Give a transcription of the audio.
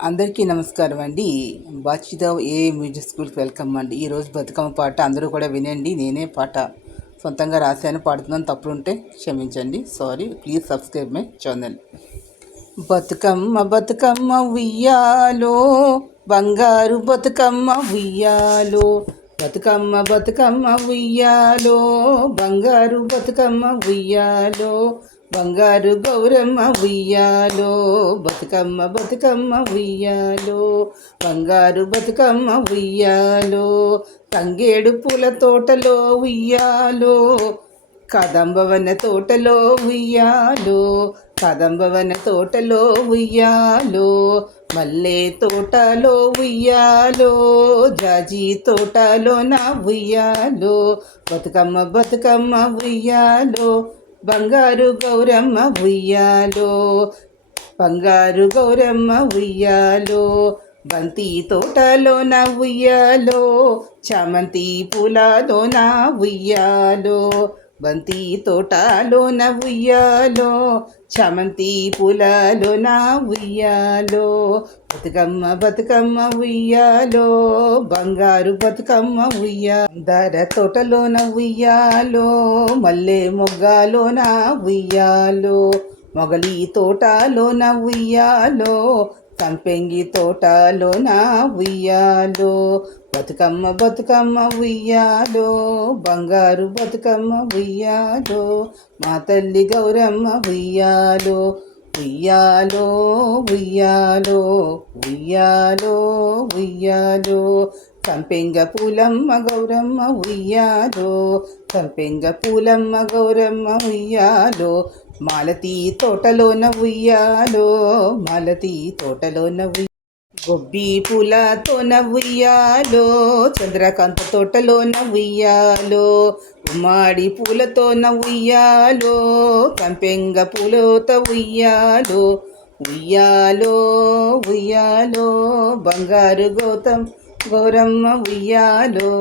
అందరికీ నమస్కారం అండి. బాచిదావ్ ఏ మ్యూజిక్ స్కూల్కి వెల్కమ్ అండి. ఈరోజు బతుకమ్మ పాట అందరూ కూడా వినండి. నేనే పాట సొంతంగా రాశాను, పాడుతున్నాను. తప్పులుంటే క్షమించండి. Sorry. Please subscribe my channel. Bathukamma Bathukamma ఉయ్యాలో, బంగారు బతుకమ్మ ఉయ్యాలో, బతుకమ్మ బతుకమ్మ ఉయ్యాలో, బంగారు బతుకమ్మ ఉయ్యాలో, బంగారు గౌరమ్మ ఉయ్యాలో, బతుకమ్మ బతుకమ్మ ఉయ్యాలో, బంగారు బతుకమ్మ ఉయ్యాలో, తంగేడు పూల తోటలో ఉయ్యాలో, కదంబవన తోటలో ఉయ్యాలో, కదంబవన తోటలో ఉయ్యాలో, మల్లె తోటలో ఉయ్యాలో, జాజి తోటలో నా ఉయ్యాలో, బతుకమ్మ బతుకమ్మ ఉయ్యాలో, బంగారు గౌరమ్మ ఉయ్యాలో, బంగారు గౌరమ్మ ఉయ్యాలో, బంతి తోటలో నా ఉయ్యాలో, చామంతి పూలలో నా ఉయ్యాలో, బంతి తోటలో నా ఉయ్యాలో, చామంతి పూలలో నా ఉయ్యాలో, బతుకమ్మ బతుకమ్మ ఉయ్యాలో, బంగారు బతుకమ్మ ఉయ్యాల, తోటలో నా ఉయ్యాలో, మల్లె మొగ్గాలో నా ఉయ్యాలో, మొగలి తోటలో నా ఉయ్యాలో, సంపెంగి తోటలో నా ఉయ్యాలో, బతుకమ్మ బతుకమ్మ ఉయ్యాలో, బంగారు బతుకమ్మ ఉయ్యాలో, మా తల్లి గౌరమ్మ ఉయ్యాలో, ఉయ్యాలో ఉయ్యాలో ఉయ్యాలో ఉయ్యాలో, సంపెంగ పూలమ్మ గౌరమ్మ ఉయ్యాలో, సంపెంగ పూలమ్మ గౌరమ్మ ఉయ్యాలో, మాలతి తోటలోన ఉయ్యాలో, మాలతి తోటలోన గొబ్బి పూలతో ఉయ్యాలో, చంద్రకాంత తోటలో ఉయ్యాలో, ఉమ్మాడి పూలతో ఉయ్యాలో, కంపెంగ పూలతో ఉయ్యాలో, ఉయ్యాలో ఉయ్యాలో, బంగారు గౌరమ్మ ఉయ్యాలో.